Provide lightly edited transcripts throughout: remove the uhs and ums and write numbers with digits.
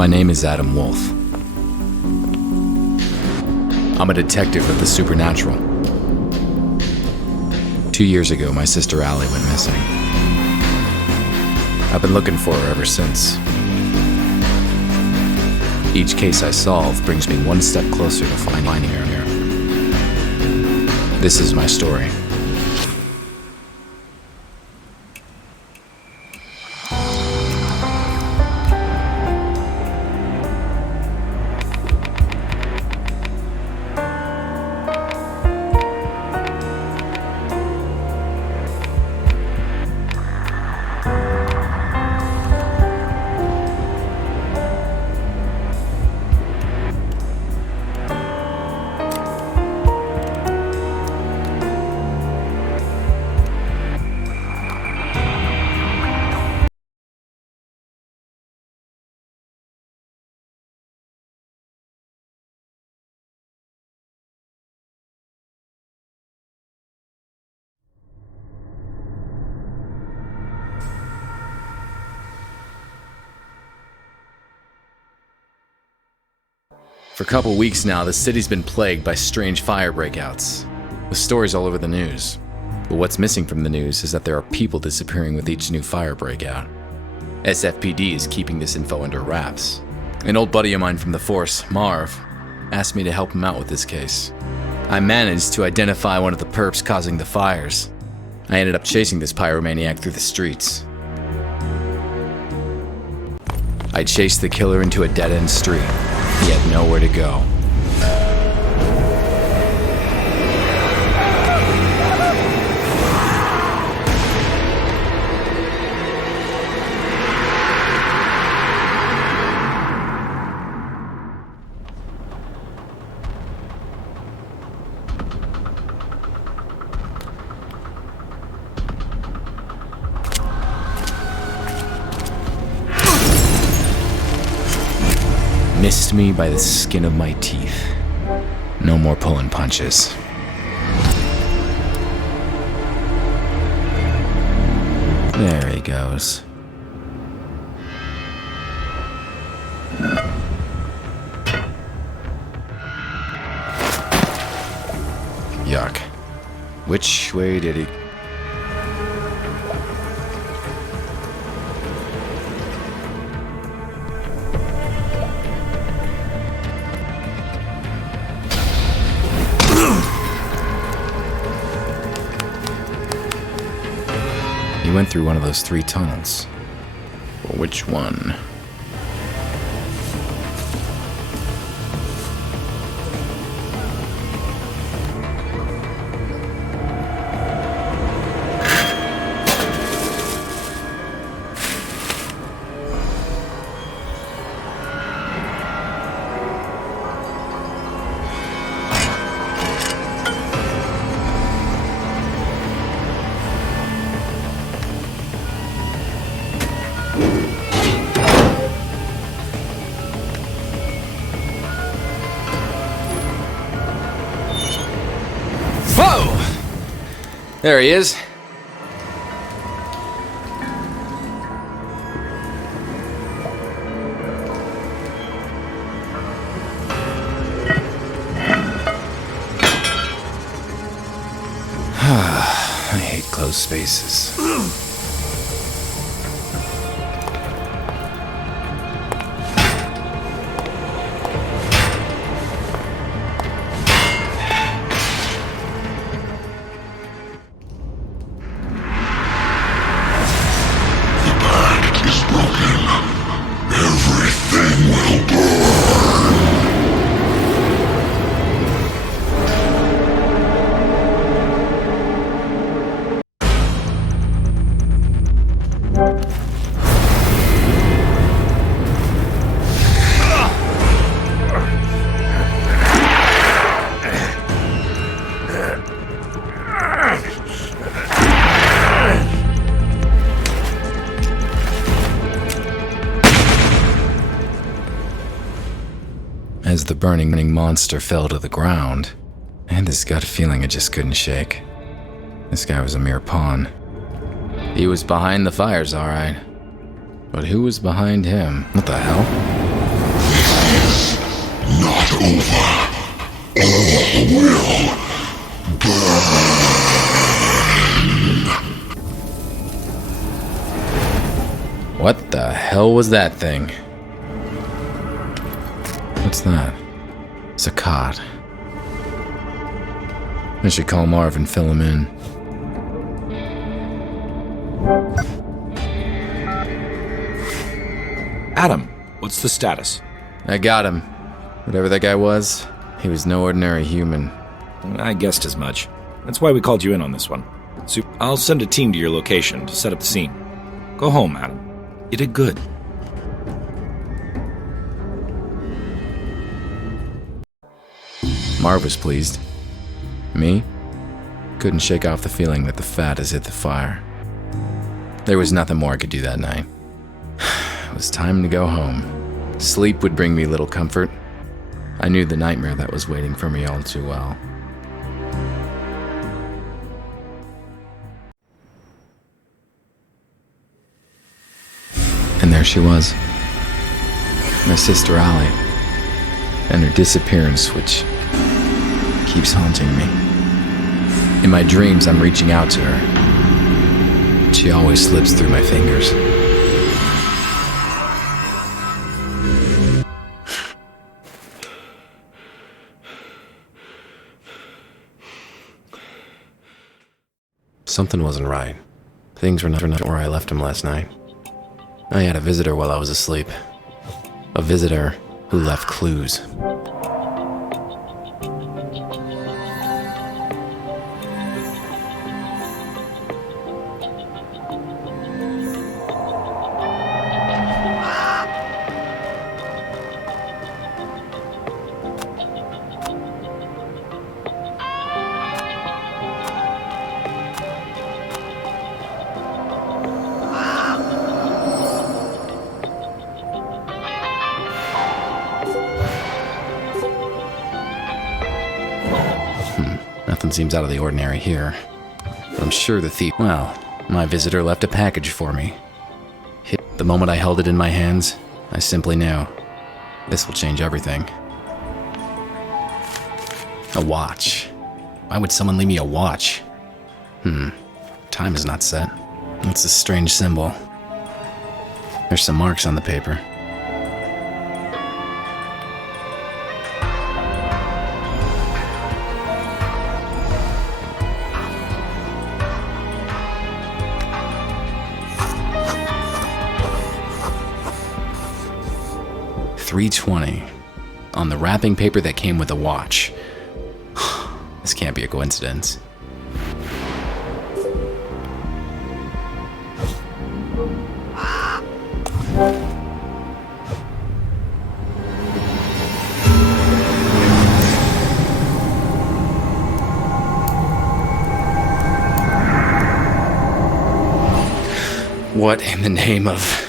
My name is Adam Wolfe. I'm a detective of the supernatural. 2 years ago, my sister Allie went missing. I've been looking for her ever since. Each case I solve brings me one step closer to finding her. This is my story. For a couple weeks now, the city's been plagued by strange fire breakouts, with stories all over the news. But what's missing from the news is that there are people disappearing with each new fire breakout. SFPD is keeping this info under wraps. An old buddy of mine from the force, Marv, asked me to help him out with this case. I managed to identify one of the perps causing the fires. I ended up chasing this pyromaniac through the streets. I chased the killer into a dead-end street. He had nowhere to go. Missed me by the skin of my teeth. No more pulling punches. There he goes. Yuck. Which way did he... He went through one of those 3 tunnels. Well, which one? Whoa! There he is. I hate closed spaces. As the burning monster fell to the ground, I had this gut feeling I just couldn't shake. This guy was a mere pawn. He was behind the fires, all right. But who was behind him? What the hell? not over. All will burn. What the hell was that thing? What's that? It's a cot. I should call Marv and fill him in. Adam, what's the status? I got him. Whatever that guy was, he was no ordinary human. I guessed as much. That's why we called you in on this one. So I'll send a team to your location to set up the scene. Go home, Adam. You did good. Marv was pleased. Me? Couldn't shake off the feeling that the fat has hit the fire. There was nothing more I could do that night. It was time to go home. Sleep would bring me little comfort. I knew the nightmare that was waiting for me all too well. And there she was. My sister Allie. And her disappearance, which keeps haunting me. In my dreams, I'm reaching out to her. But she always slips through my fingers. Something wasn't right. Things were not where I left him last night. I had a visitor while I was asleep. A visitor who left clues. Nothing seems out of the ordinary here. But I'm sure the thief... Well, my visitor left a package for me. The moment I held it in my hands, I simply knew. This will change everything. A watch. Why would someone leave me a watch? Time is not set. It's a strange symbol. There's some marks on the paper. $3.20 on the wrapping paper that came with the watch. This can't be a coincidence. What in the name of...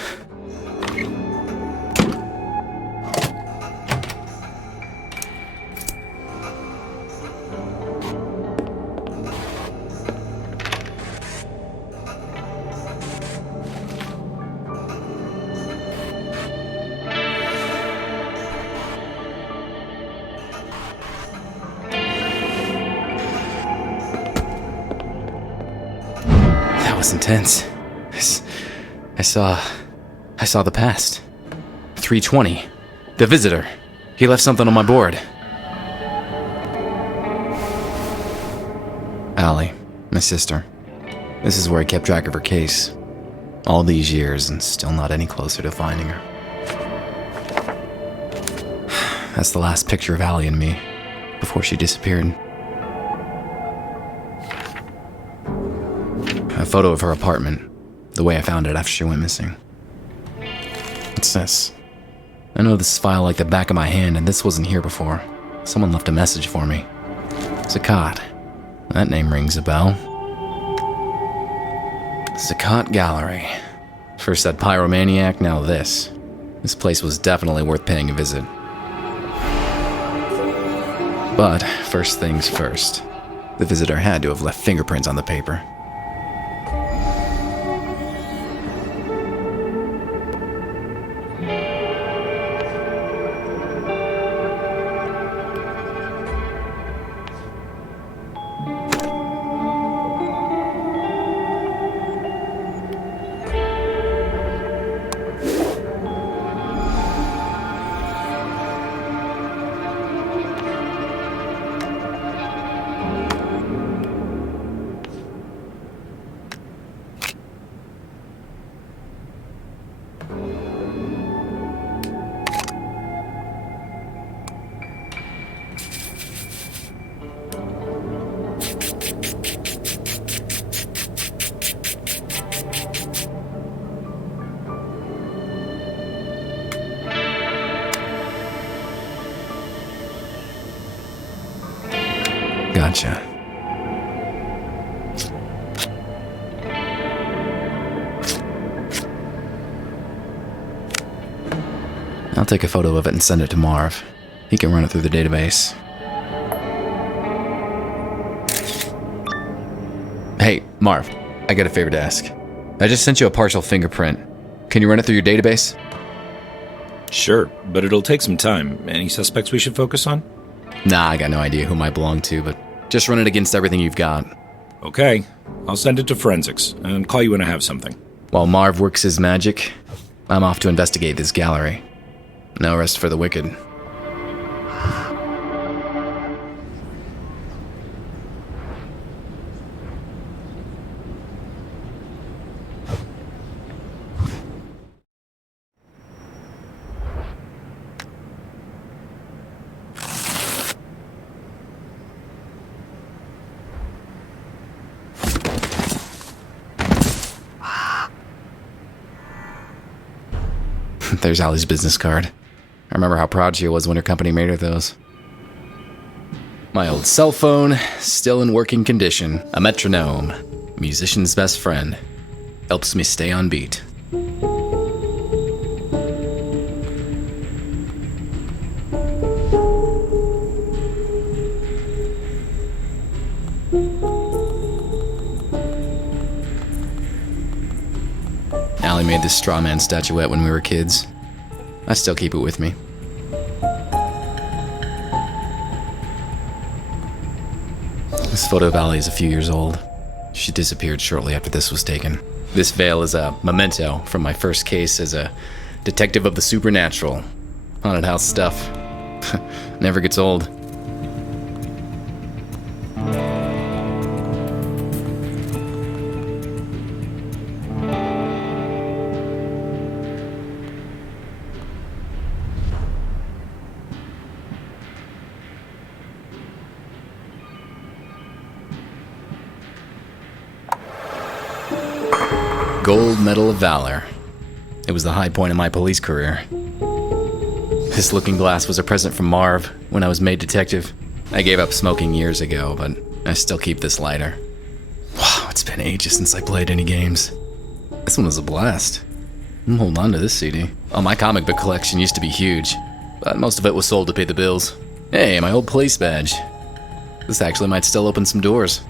That was intense. I saw the past. 3:20. The visitor. He left something on my board. Allie, my sister. This is where I kept track of her case. All these years and still not any closer to finding her. That's the last picture of Allie and me before she disappeared. A photo of her apartment, the way I found it after she went missing. What's this? I know this file like the back of my hand, and this wasn't here before. Someone left a message for me. Zakat. That name rings a bell. Zakat Gallery. First that pyromaniac, now this. This place was definitely worth paying a visit. But first things first. The visitor had to have left fingerprints on the paper. Gotcha. I'll take a photo of it and send it to Marv. He can run it through the database. Hey, Marv, I got a favor to ask. I just sent you a partial fingerprint. Can you run it through your database? Sure, but it'll take some time. Any suspects we should focus on? Nah, I got no idea who might belong to, but just run it against everything you've got. Okay, I'll send it to forensics and call you when I have something. While Marv works his magic, I'm off to investigate this gallery. No rest for the wicked. There's Allie's business card. I remember how proud she was when her company made her those. My old cell phone, still in working condition. A metronome, musician's best friend. Helps me stay on beat. Allie made this straw man statuette when we were kids. I still keep it with me. This photo of Allie is a few years old. She disappeared shortly after this was taken. This veil is a memento from my first case as a detective of the supernatural. Haunted house stuff. Never gets old. Gold Medal of Valor. It was the high point of my police career. This looking glass was a present from Marv when I was made detective. I gave up smoking years ago, but I still keep this lighter. Wow, it's been ages since I played any games. This one was a blast. I'm holding on to this CD. Oh, my comic book collection used to be huge, but most of it was sold to pay the bills. Hey, my old police badge. This actually might still open some doors.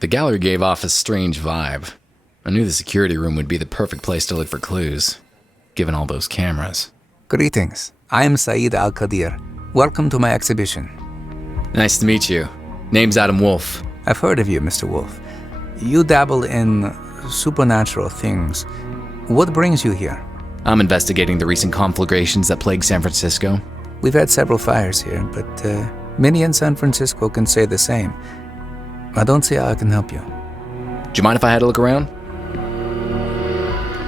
The gallery gave off a strange vibe. I knew the security room would be the perfect place to look for clues, given all those cameras. Greetings. I am Saeed Al-Qadir. Welcome to my exhibition. Nice to meet you. Name's Adam Wolfe. I've heard of you, Mr. Wolfe. You dabble in supernatural things. What brings you here? I'm investigating the recent conflagrations that plague San Francisco. We've had several fires here, but many in San Francisco can say the same. I don't see how I can help you. Do you mind if I had a look around?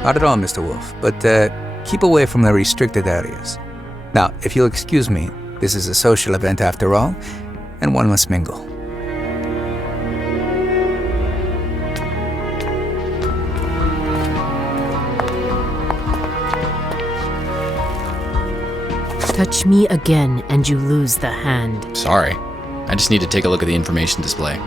Not at all, Mr. Wolfe, but keep away from the restricted areas. Now, if you'll excuse me, this is a social event after all, and one must mingle. Touch me again and you lose the hand. Sorry. I just need to take a look at the information display.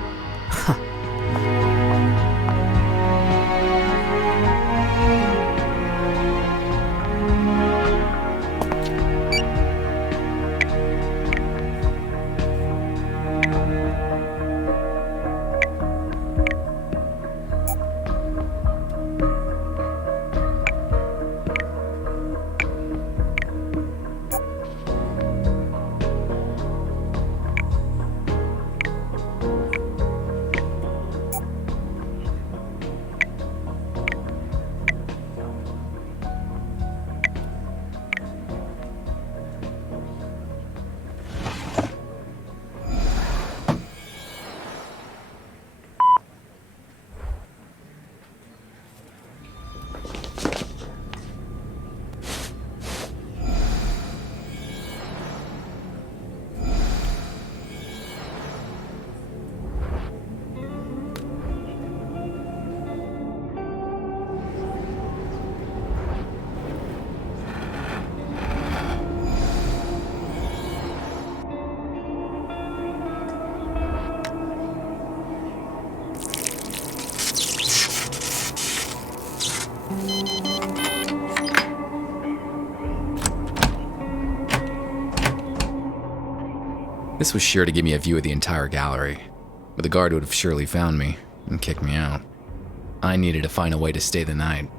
This was sure to give me a view of the entire gallery, but the guard would have surely found me and kicked me out. I needed to find a way to stay the night.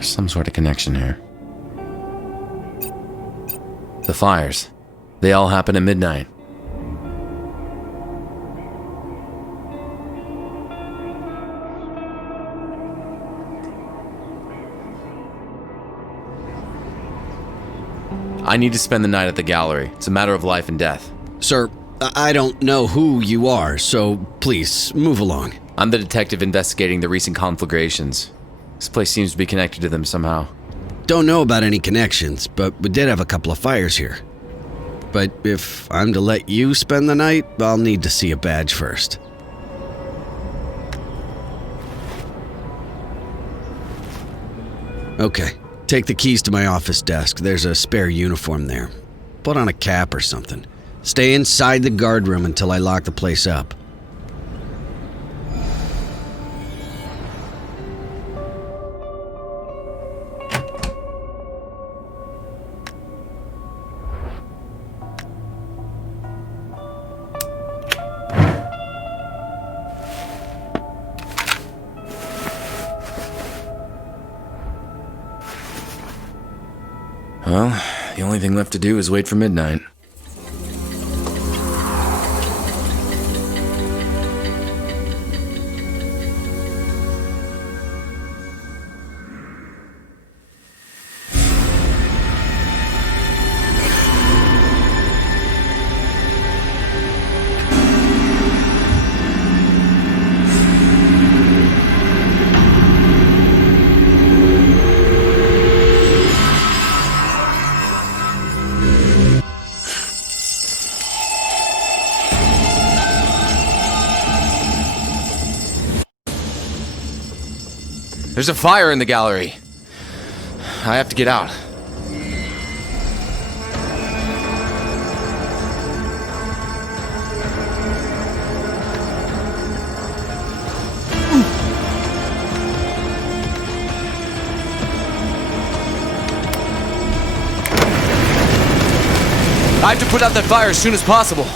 There's some sort of connection here. The fires. They all happen at midnight. I need to spend the night at the gallery. It's a matter of life and death. Sir, I don't know who you are, so please, move along. I'm the detective investigating the recent conflagrations. This place seems to be connected to them somehow. Don't know about any connections, but we did have a couple of fires here. But if I'm to let you spend the night, I'll need to see a badge first. Okay, take the keys to my office desk. There's a spare uniform there. Put on a cap or something. Stay inside the guard room until I lock the place up. Well, the only thing left to do is wait for midnight. There's a fire in the gallery. I have to get out. I have to put out that fire as soon as possible.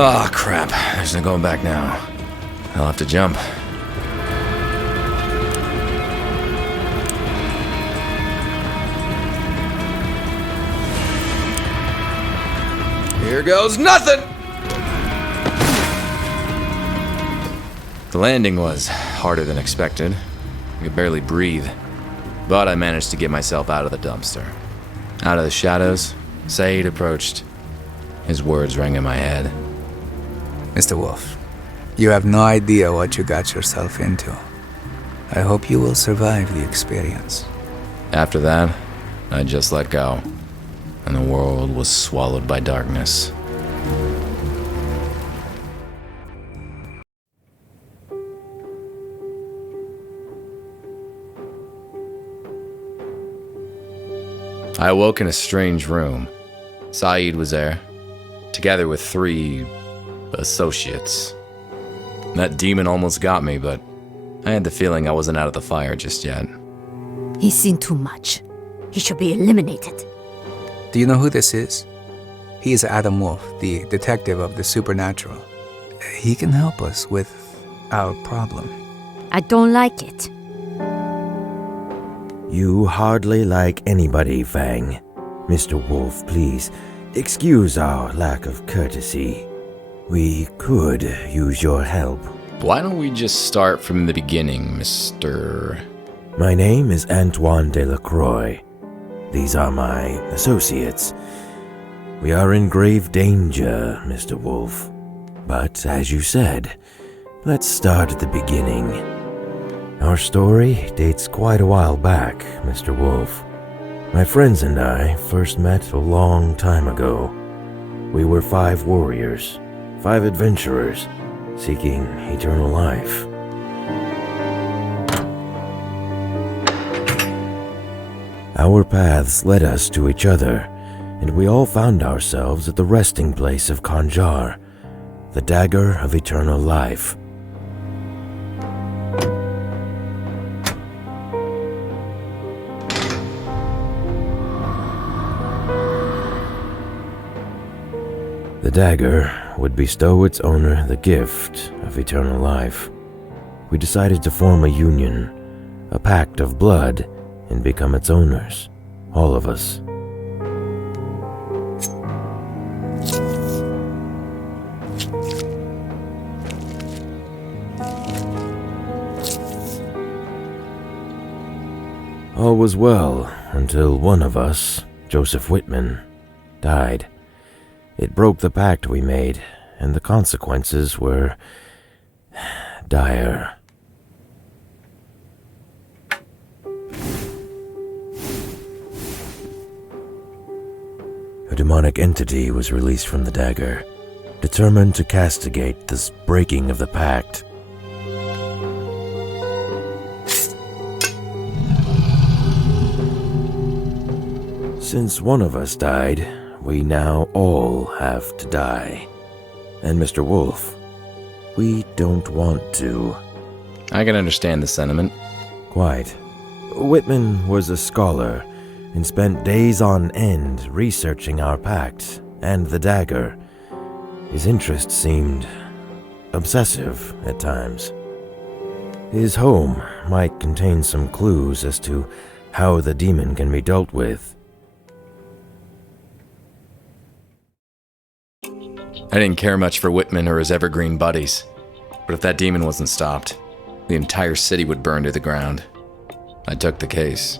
Oh, crap. There's no going back now. I'll have to jump. Here goes nothing! The landing was harder than expected. I could barely breathe. But I managed to get myself out of the dumpster. Out of the shadows, Saeed approached. His words rang in my head. Mr. Wolfe, you have no idea what you got yourself into. I hope you will survive the experience. After that, I just let go, and the world was swallowed by darkness. I awoke in a strange room. Saeed was there, together with 3 associates. That demon almost got me, but I had the feeling I wasn't out of the fire just yet. He's seen too much. He should be eliminated. Do you know who this is? He is Adam Wolfe, the detective of the supernatural. He can help us with our problem. I don't like it. You hardly like anybody, Fang. Mr. Wolfe, please, excuse our lack of courtesy. We could use your help. Why don't we just start from the beginning, Mr. My name is Antoine Delacroix. These are my associates. We are in grave danger, Mr. Wolfe. But as you said, let's start at the beginning. Our story dates quite a while back, Mr. Wolfe. My friends and I first met a long time ago. We were 5 warriors, 5 adventurers, seeking eternal life. Our paths led us to each other, and we all found ourselves at the resting place of Kanjar, the dagger of eternal life. The dagger would bestow its owner the gift of eternal life. We decided to form a union, a pact of blood, and become its owners, all of us. All was well until one of us, Joseph Whitman, died. It broke the pact we made, and the consequences were dire. A demonic entity was released from the dagger, determined to castigate this breaking of the pact. Since one of us died, we now all have to die. And Mr. Wolfe, we don't want to. I can understand the sentiment. Quite. Whitman was a scholar and spent days on end researching our pact and the dagger. His interest seemed obsessive at times. His home might contain some clues as to how the demon can be dealt with. I didn't care much for Whitman or his evergreen buddies, but if that demon wasn't stopped, the entire city would burn to the ground. I took the case.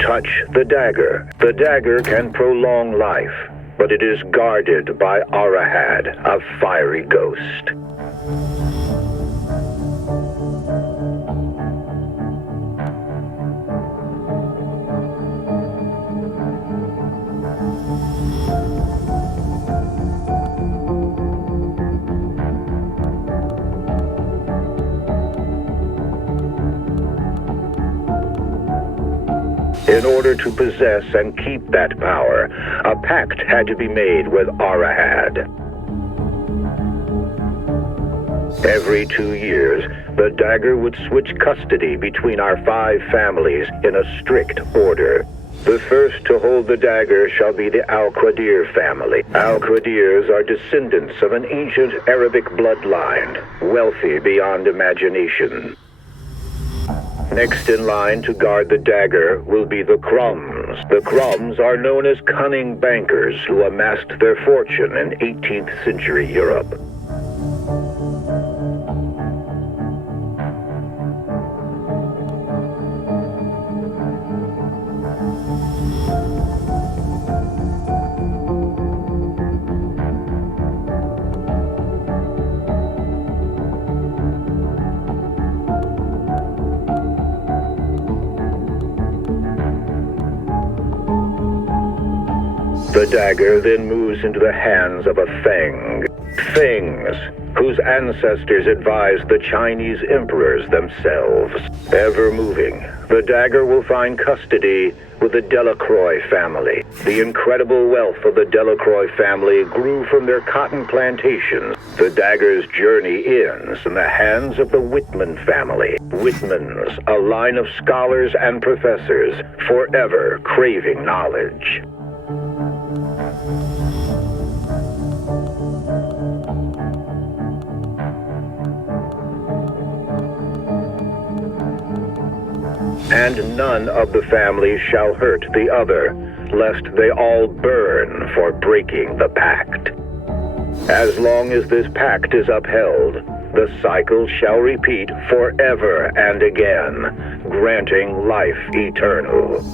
Touch the dagger. The dagger can prolong life, but it is guarded by Arahad, a fiery ghost. In order to possess and keep that power, a pact had to be made with Arahad. Every 2 years, the dagger would switch custody between our 5 families in a strict order. The first to hold the dagger shall be the Al-Qadir family. Al-Qadirs are descendants of an ancient Arabic bloodline, wealthy beyond imagination. Next in line to guard the dagger will be the Crumbs. The Crumbs are known as cunning bankers who amassed their fortune in 18th century Europe. The dagger then moves into the hands of a Feng. Fangs, whose ancestors advised the Chinese emperors themselves. Ever moving, the dagger will find custody with the Delacroix family. The incredible wealth of the Delacroix family grew from their cotton plantations. The dagger's journey ends in the hands of the Whitman family. Whitmans, a line of scholars and professors, forever craving knowledge. And none of the families shall hurt the other, lest they all burn for breaking the pact. As long as this pact is upheld, the cycle shall repeat forever and again, granting life eternal.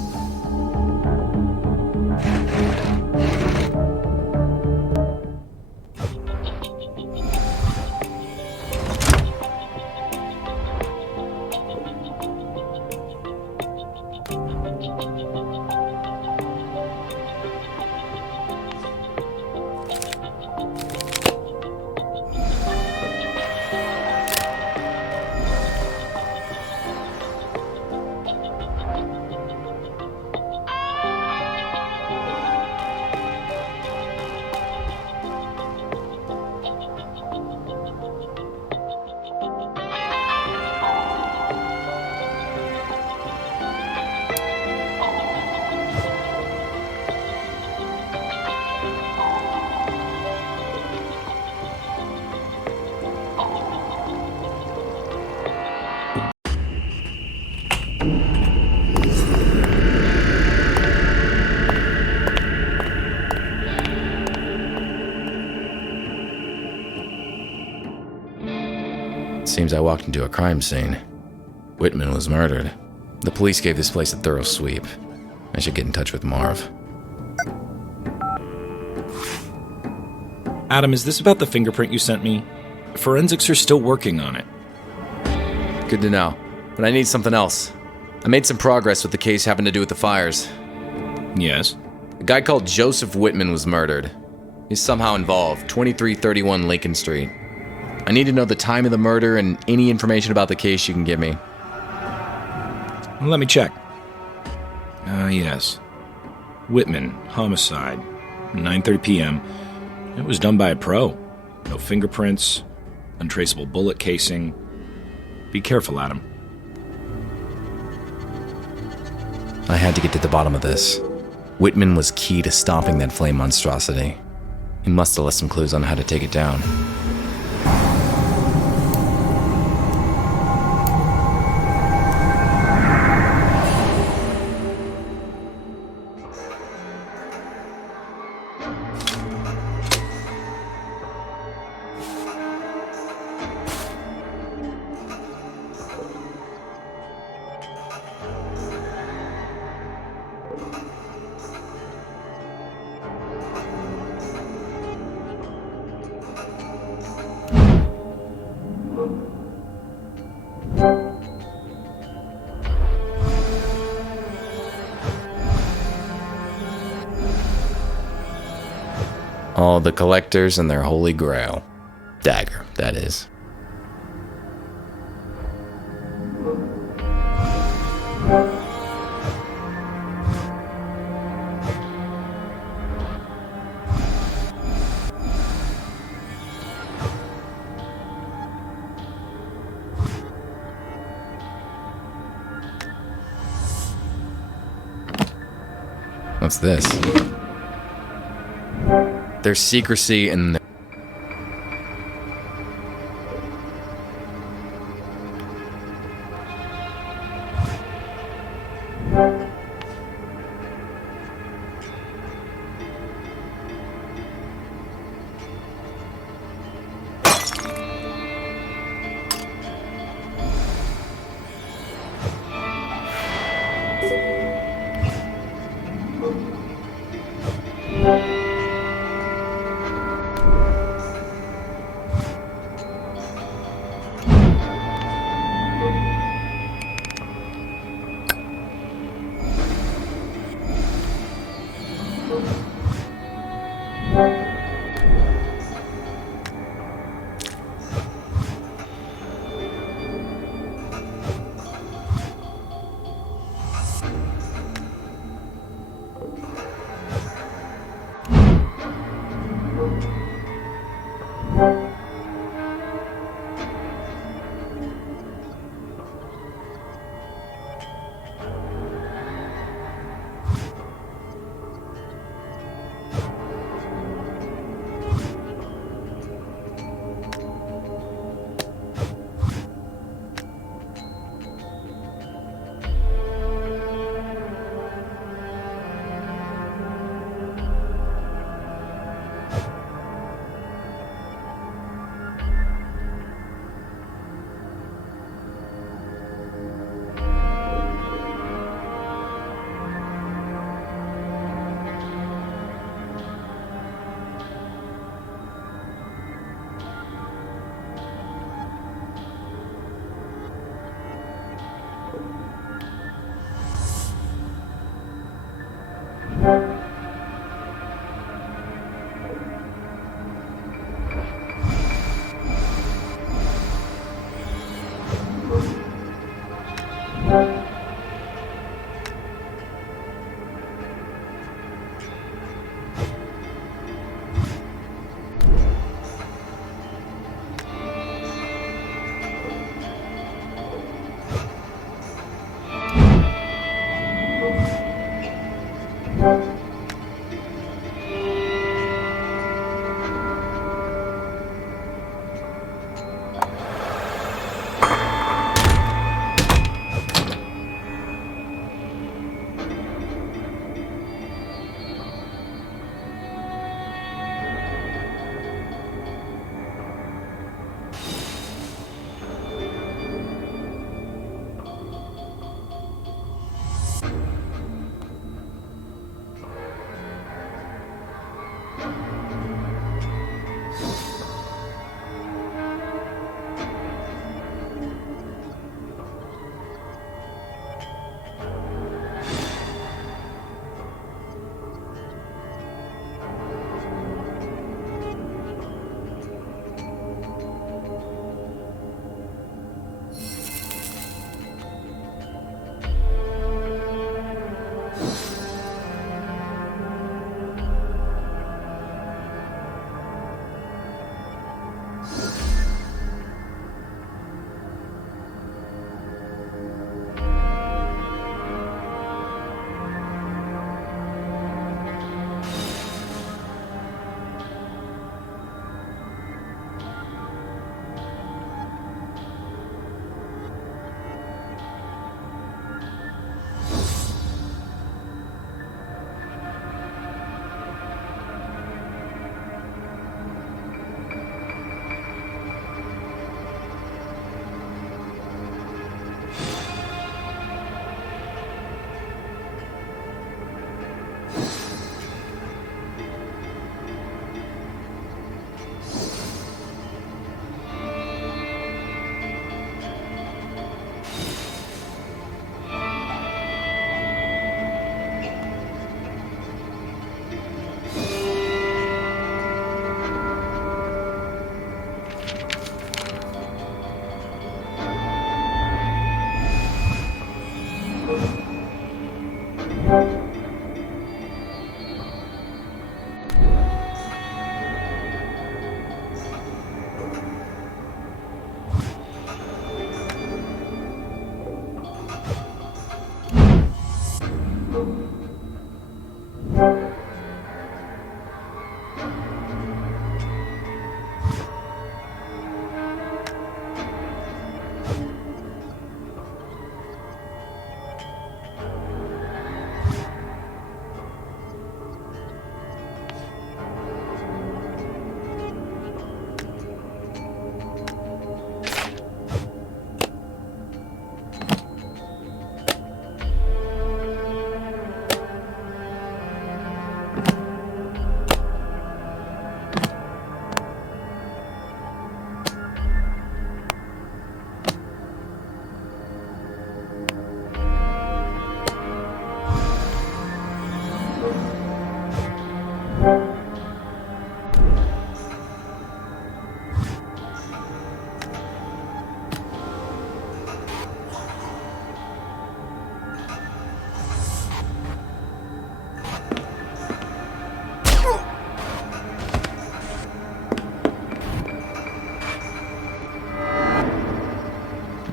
Seems I walked into a crime scene. Whitman was murdered. The police gave this place a thorough sweep. I should get in touch with Marv. Adam, is this about the fingerprint you sent me? Forensics are still working on it. Good to know. But I need something else. I made some progress with the case having to do with the fires. Yes? A guy called Joseph Whitman was murdered. He's somehow involved. 2331 Lincoln Street. I need to know the time of the murder and any information about the case you can give me. Let me check. Yes. Whitman, homicide. 9:30 p.m. It was done by a pro. No fingerprints, untraceable bullet casing. Be careful, Adam. I had to get to the bottom of this. Whitman was key to stopping that flame monstrosity. He must have left some clues on how to take it down. All the collectors and their holy grail. Dagger, that is. What's this? There's secrecy in the...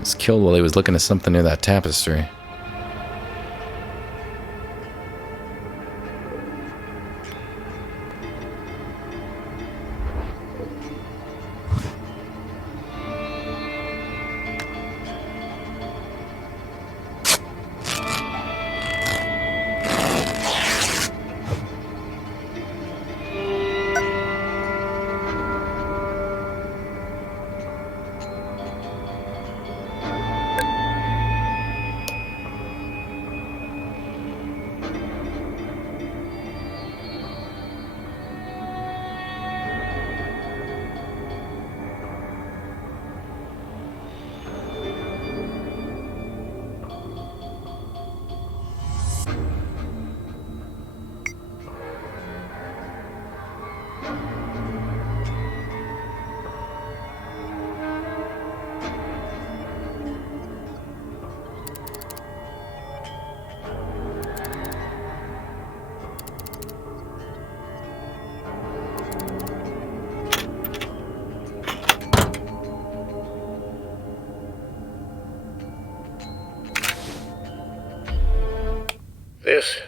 Was killed while he was looking at something near that tapestry. This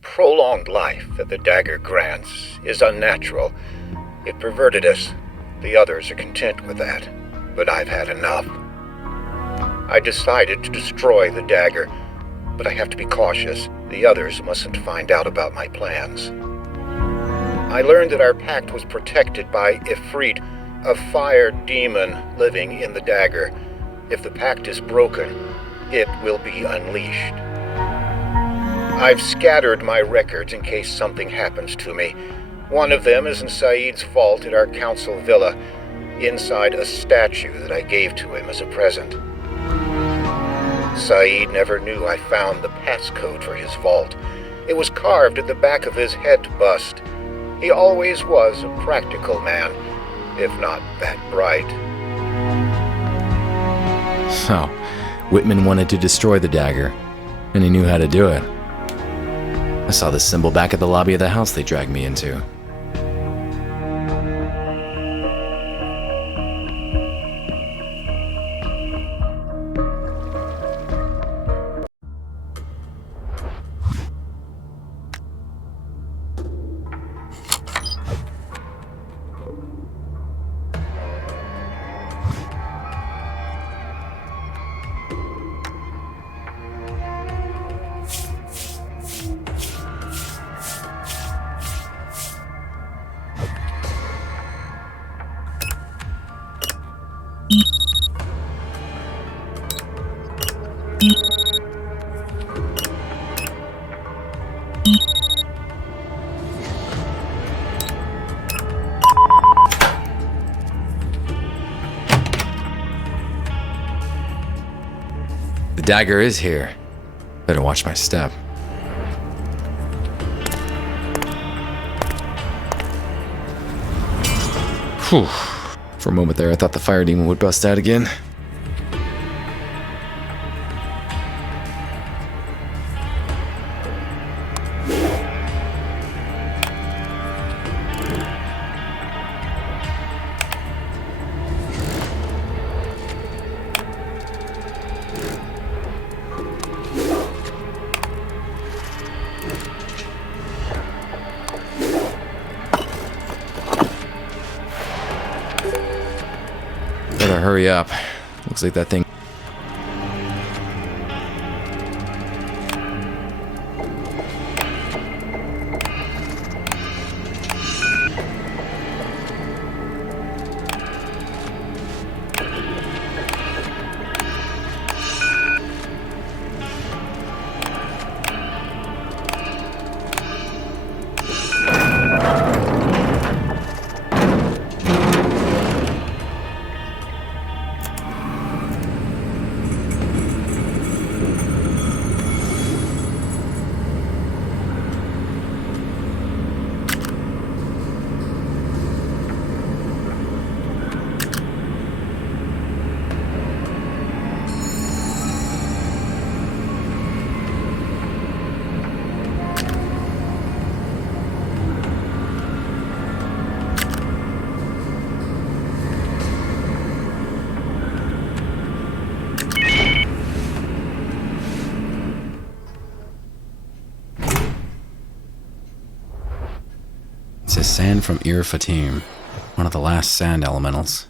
prolonged life that the dagger grants is unnatural. It perverted us. The others are content with that, but I've had enough. I decided to destroy the dagger, but I have to be cautious. The others mustn't find out about my plans. I learned that our pact was protected by Ifrit, a fire demon living in the dagger. If the pact is broken, it will be unleashed. I've scattered my records in case something happens to me. One of them is in Saeed's vault at our council villa, inside a statue that I gave to him as a present. Saeed never knew I found the passcode for his vault. It was carved at the back of his head bust. He always was a practical man, if not that bright. So, Whitman wanted to destroy the dagger, and he knew how to do it. I saw the symbol back at the lobby of the house they dragged me into. The dagger is here. Better watch my step. Whew. For a moment there, I thought the fire demon would bust out again. Better hurry up. Looks like that thing. Sand from Ir Fatim, one of the last sand elementals.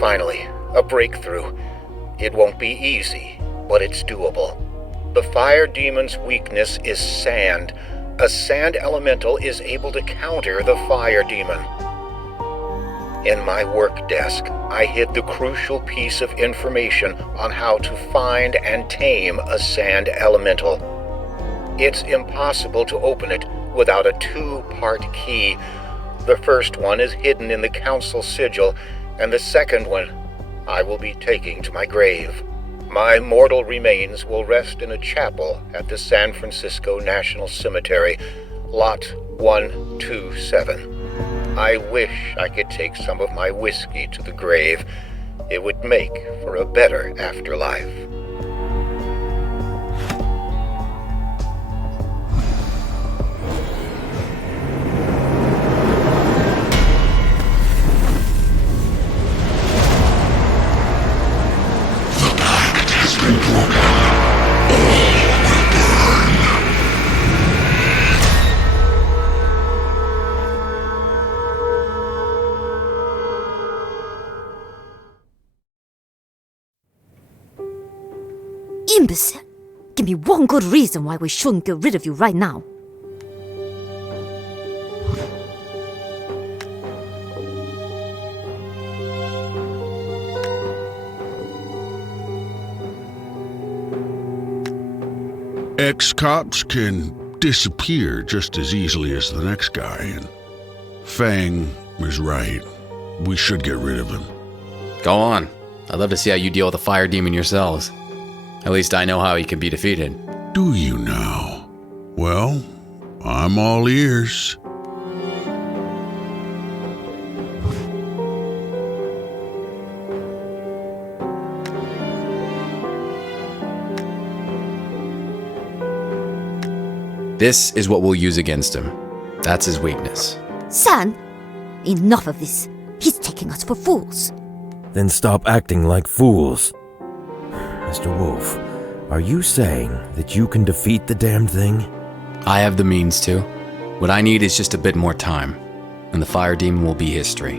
Finally, a breakthrough. It won't be easy, but it's doable. The fire demon's weakness is sand. A sand elemental is able to counter the fire demon. In my work desk, I hid the crucial piece of information on how to find and tame a sand elemental. It's impossible to open it without a two-part key. The first one is hidden in the council sigil, and the second one I will be taking to my grave. My mortal remains will rest in a chapel at the San Francisco National Cemetery, Lot 127. I wish I could take some of my whiskey to the grave. It would make for a better afterlife. Imbecile! Give me one good reason why we shouldn't get rid of you right now. Ex-cops can disappear just as easily as the next guy, and Fang is right. We should get rid of him. Go on. I'd love to see how you deal with the fire demon yourselves. At least I know how he can be defeated. Do you now? Well, I'm all ears. This is what we'll use against him. That's his weakness. San, enough of this. He's taking us for fools. Then stop acting like fools. Mr. Wolfe, are you saying that you can defeat the damned thing? I have the means to. What I need is just a bit more time, and the fire demon will be history.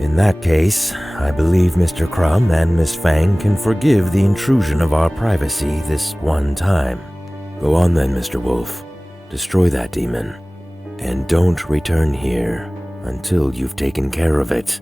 In that case, I believe Mr. Crumb and Miss Fang can forgive the intrusion of our privacy this one time. Go on then, Mr. Wolfe. Destroy that demon, and don't return here until you've taken care of it.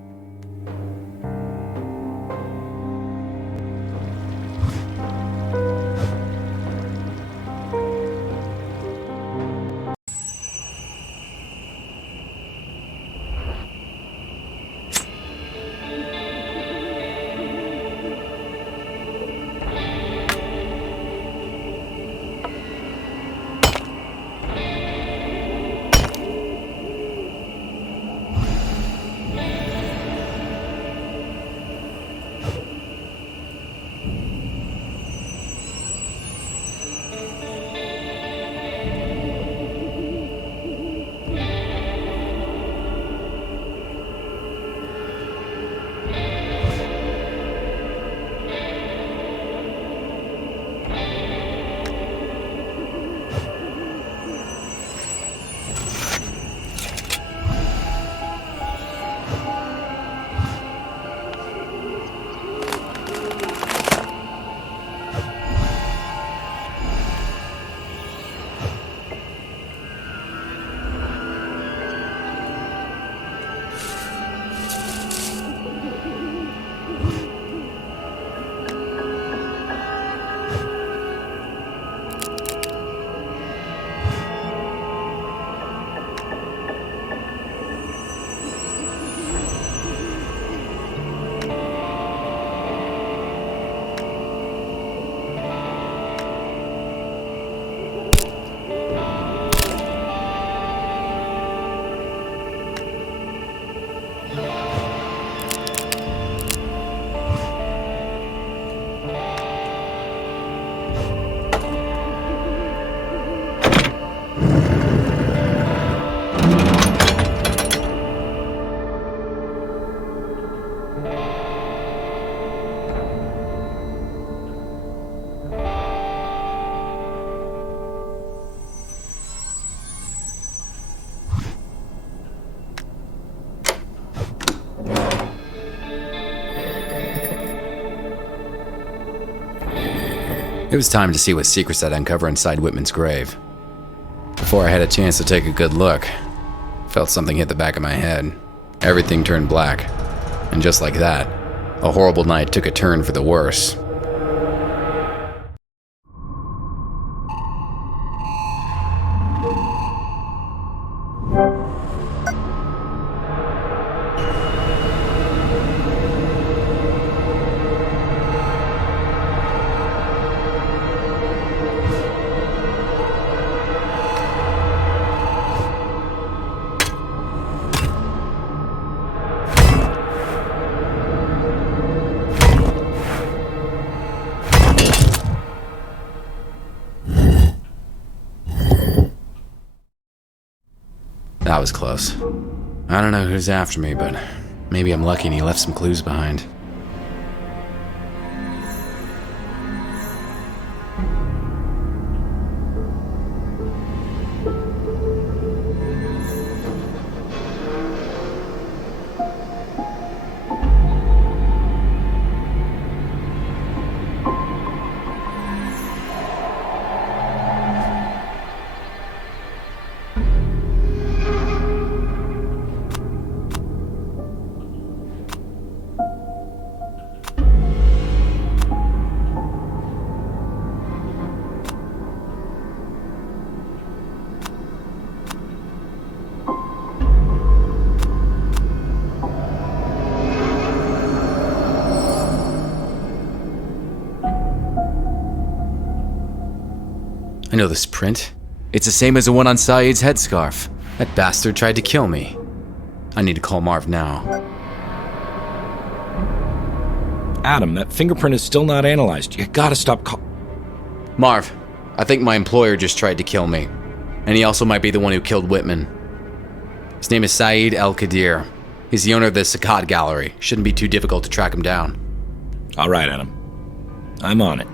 It was time to see what secrets I'd uncover inside Whitman's grave. Before I had a chance to take a good look, I felt something hit the back of my head. Everything turned black. And just like that, a horrible night took a turn for the worse. That was close. I don't know who's after me, but maybe I'm lucky and he left some clues behind. I know this print. It's the same as the one on Saeed's headscarf. That bastard tried to kill me. I need to call Marv now. Adam, that fingerprint is still not analyzed. You gotta stop Marv, I think my employer just tried to kill me. And he also might be the one who killed Whitman. His name is Saeed El-Qadir. He's the owner of the Saqqat Gallery. Shouldn't be too difficult to track him down. All right, Adam. I'm on it.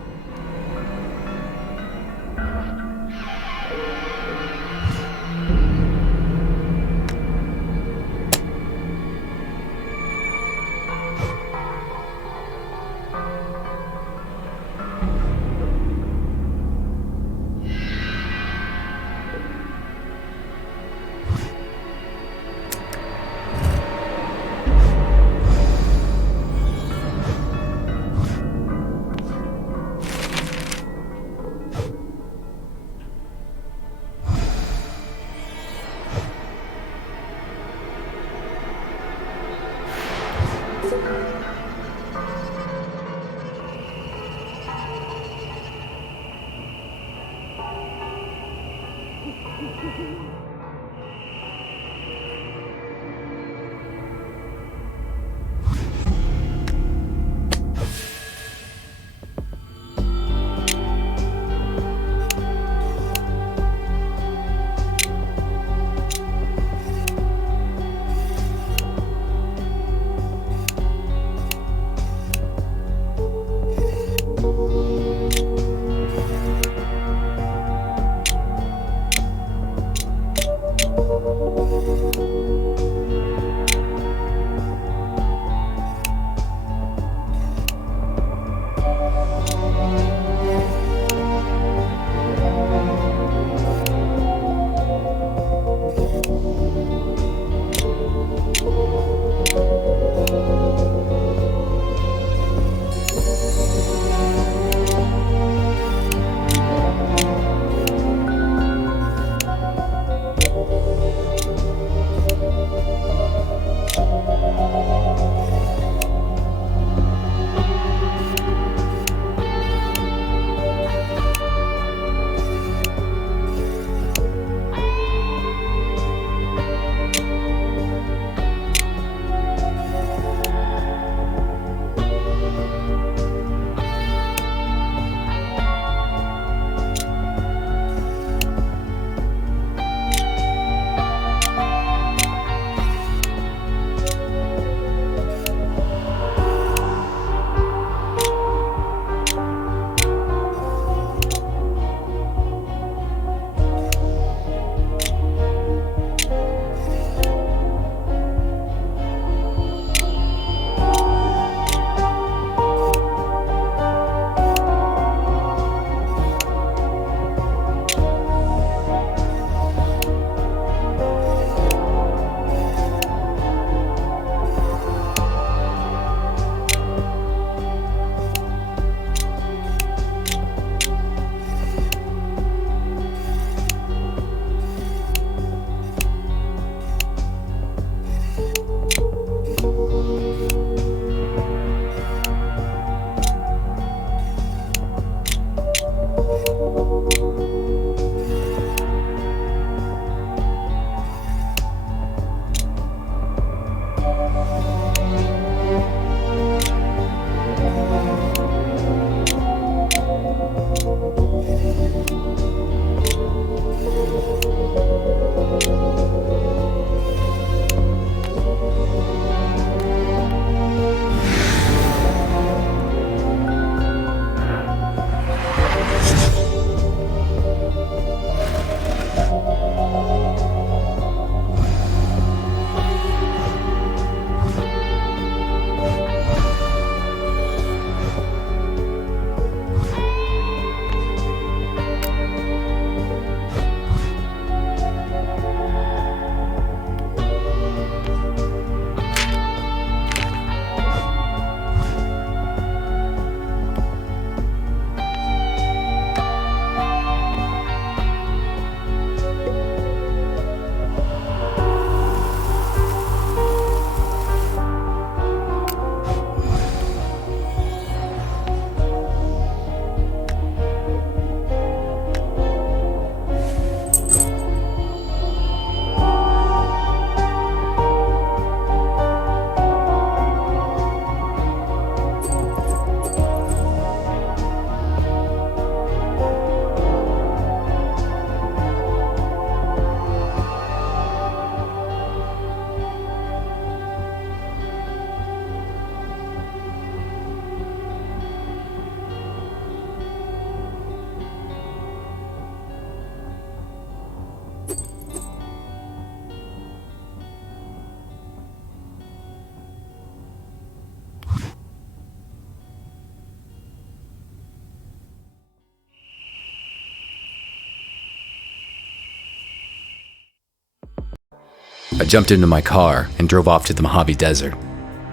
I jumped into my car and drove off to the Mojave Desert.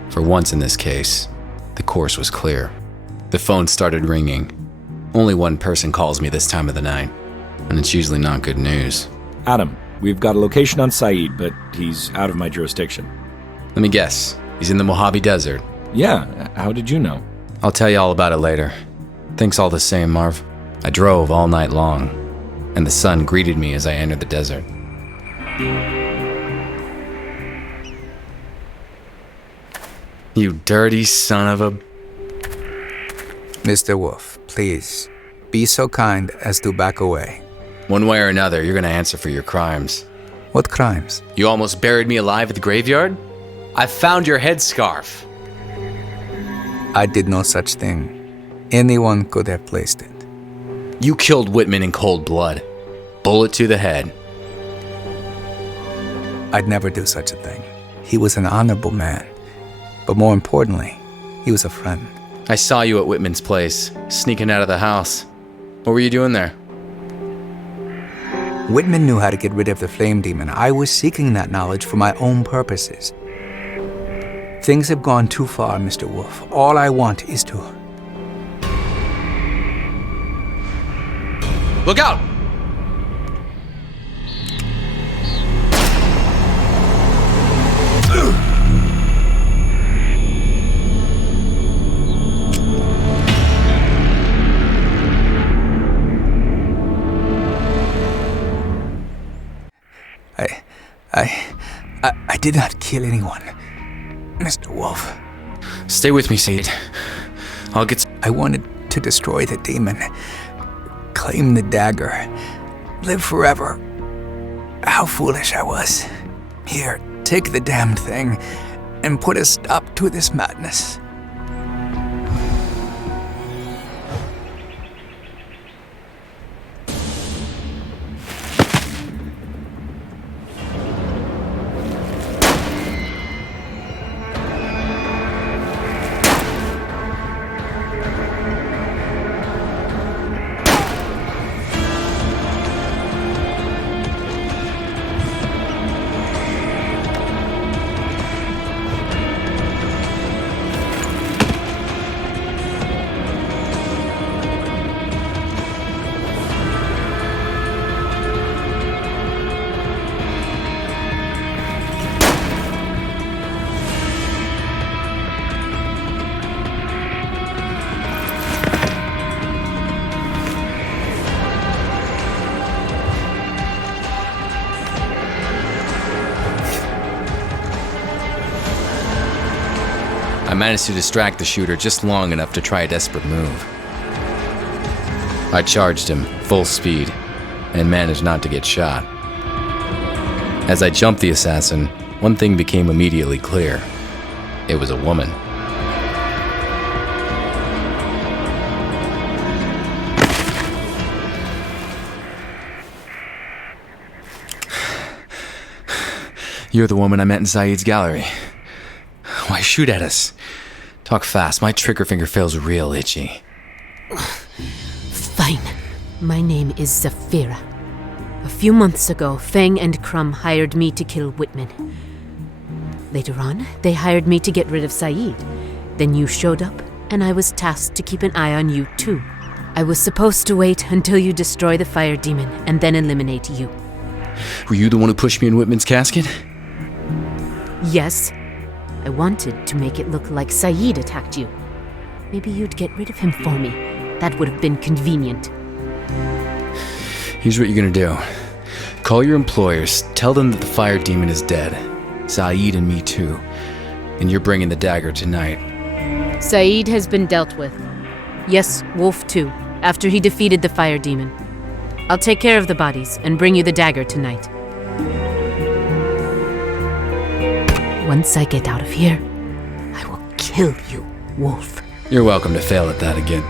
For once in this case, the course was clear. The phone started ringing. Only one person calls me this time of the night, and it's usually not good news. Adam, we've got a location on Saeed, but he's out of my jurisdiction. Let me guess, he's in the Mojave Desert. Yeah, how did you know? I'll tell you all about it later. Thanks all the same, Marv. I drove all night long, and the sun greeted me as I entered the desert. You dirty son of a... Mr. Wolfe, please, be so kind as to back away. One way or another, you're gonna answer for your crimes. What crimes? You almost buried me alive at the graveyard? I found your headscarf. I did no such thing. Anyone could have placed it. You killed Whitman in cold blood. Bullet to the head. I'd never do such a thing. He was an honorable man. But more importantly, he was a friend. I saw you at Whitman's place, sneaking out of the house. What were you doing there? Whitman knew how to get rid of the flame demon. I was seeking that knowledge for my own purposes. Things have gone too far, Mr. Wolfe. All I want is to... Look out! I did not kill anyone, Mr. Wolfe. Stay with me, Saeed. I'll get... I wanted to destroy the demon, claim the dagger, live forever. How foolish I was. Here, take the damned thing, and put a stop to this madness. I managed to distract the shooter just long enough to try a desperate move. I charged him, full speed, and managed not to get shot. As I jumped the assassin, one thing became immediately clear. It was a woman. You're the woman I met in Saeed's gallery. Why shoot at us? Talk fast, my trigger finger feels real itchy. Fine. My name is Zafira. A few months ago, Fang and Crumb hired me to kill Whitman. Later on, they hired me to get rid of Saeed. Then you showed up, and I was tasked to keep an eye on you too. I was supposed to wait until you destroy the fire demon, and then eliminate you. Were you the one who pushed me in Whitman's casket? Yes. I wanted to make it look like Saeed attacked you. Maybe you'd get rid of him for me. That would have been convenient. Here's what you're gonna do. Call your employers, tell them that the fire demon is dead. Saeed and me too. And you're bringing the dagger tonight. Saeed has been dealt with. Yes, Wolfe too, after he defeated the fire demon. I'll take care of the bodies and bring you the dagger tonight. Once I get out of here, I will kill you, Wolfe. You're welcome to fail at that again.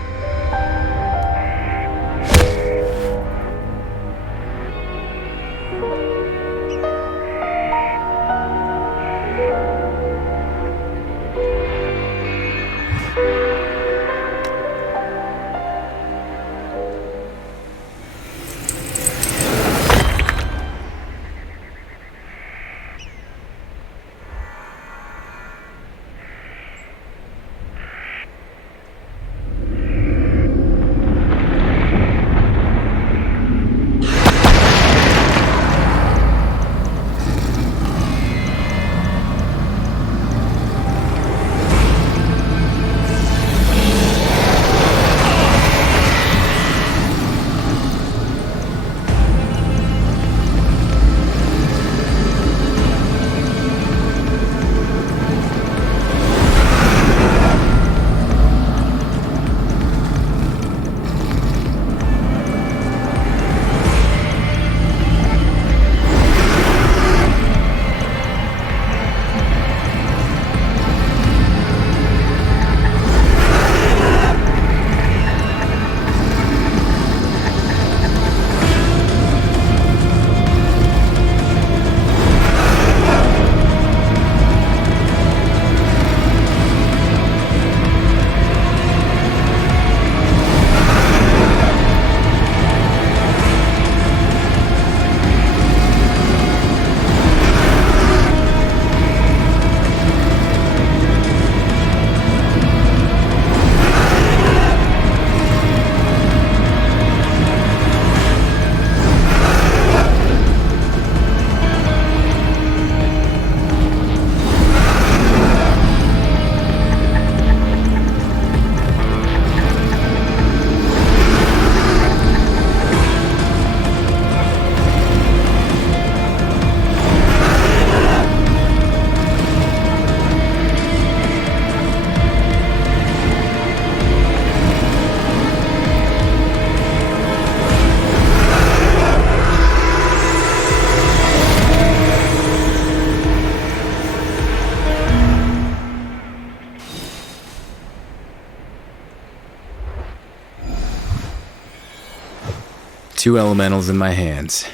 2 elementals in my hands.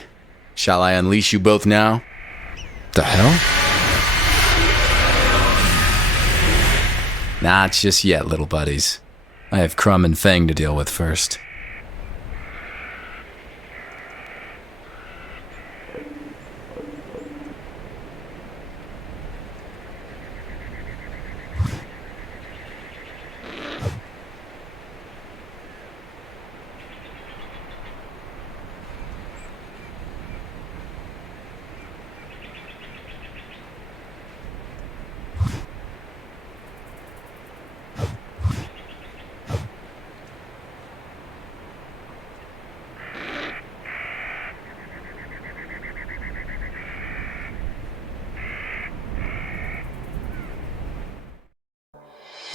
Shall I unleash you both now? The hell? Not just yet, little buddies. I have Crumb and Fang to deal with first.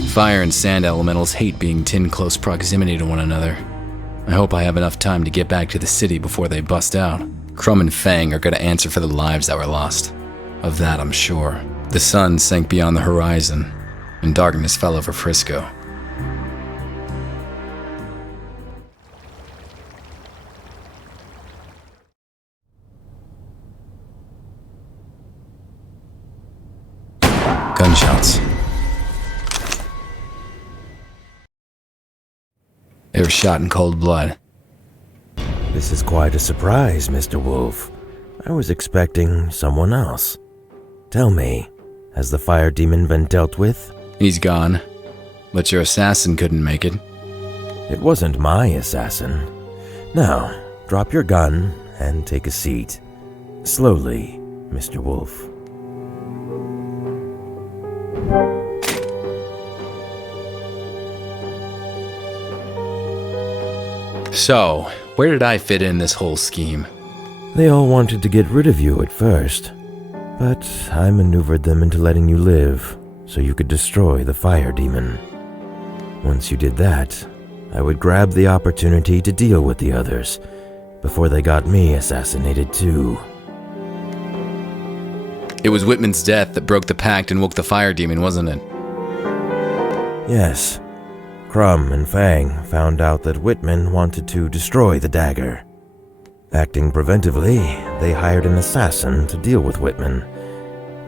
Fire and sand elementals hate being in close proximity to one another. I hope I have enough time to get back to the city before they bust out. Crumb and Fang are going to answer for the lives that were lost. Of that, I'm sure. The sun sank beyond the horizon, and darkness fell over Frisco. Gunshots. They were shot in cold blood. This is quite a surprise, Mr. Wolfe. I was expecting someone else. Tell me, has the fire demon been dealt with? He's gone, but your assassin couldn't make it. It wasn't my assassin. Now, drop your gun and take a seat. Slowly, Mr. Wolfe. So, where did I fit in this whole scheme? They all wanted to get rid of you at first, but I maneuvered them into letting you live so you could destroy the fire demon. Once you did that, I would grab the opportunity to deal with the others before they got me assassinated too. It was Whitman's death that broke the pact and woke the fire demon, wasn't it? Yes. Crumb and Fang found out that Whitman wanted to destroy the dagger. Acting preventively, they hired an assassin to deal with Whitman.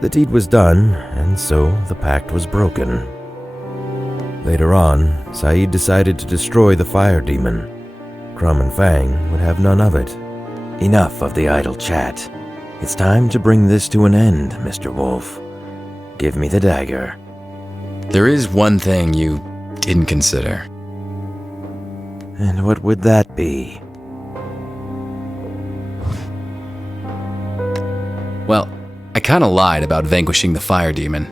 The deed was done, and so the pact was broken. Later on, Saeed decided to destroy the fire demon. Crumb and Fang would have none of it. Enough of the idle chat. It's time to bring this to an end, Mr. Wolfe. Give me the dagger. There is one thing you didn't consider. And what would that be? Well, I kinda lied about vanquishing the fire demon.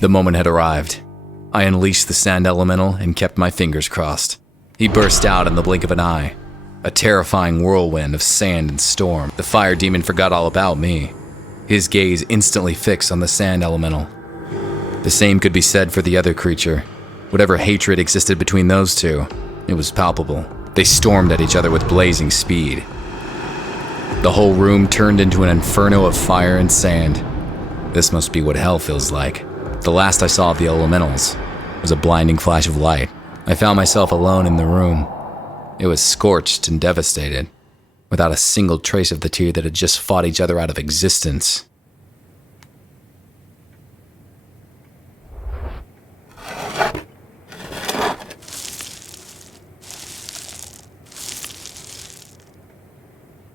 The moment had arrived. I unleashed the sand elemental and kept my fingers crossed. He burst out in the blink of an eye, a terrifying whirlwind of sand and storm. The fire demon forgot all about me, his gaze instantly fixed on the sand elemental. The same could be said for the other creature. Whatever hatred existed between those two, it was palpable. They stormed at each other with blazing speed. The whole room turned into an inferno of fire and sand. This must be what hell feels like. The last I saw of the elementals was a blinding flash of light. I found myself alone in the room. It was scorched and devastated, without a single trace of the two that had just fought each other out of existence.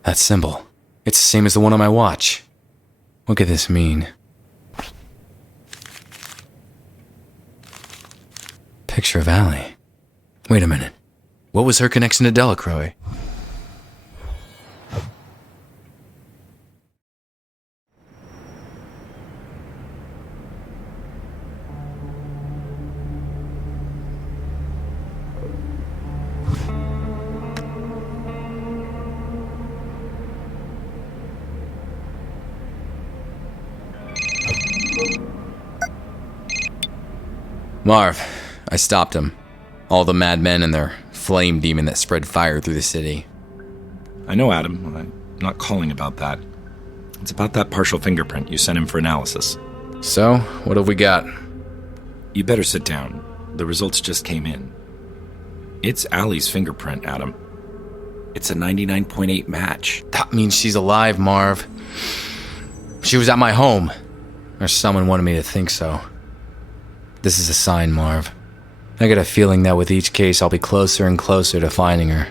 That symbol. It's the same as the one on my watch. What could this mean? Picture of Allie. Wait a minute. What was her connection to Delacroix? Marv, I stopped him. All the madmen and their flame demon that spread fire through the city. I know, Adam. I'm not calling about that. It's about that partial fingerprint you sent him for analysis. So, what have we got? You better sit down. The results just came in. It's Allie's fingerprint, Adam. It's a 99.8 match. That means she's alive, Marv. She was at my home. Or someone wanted me to think so. This is a sign, Marv. I get a feeling that with each case I'll be closer and closer to finding her.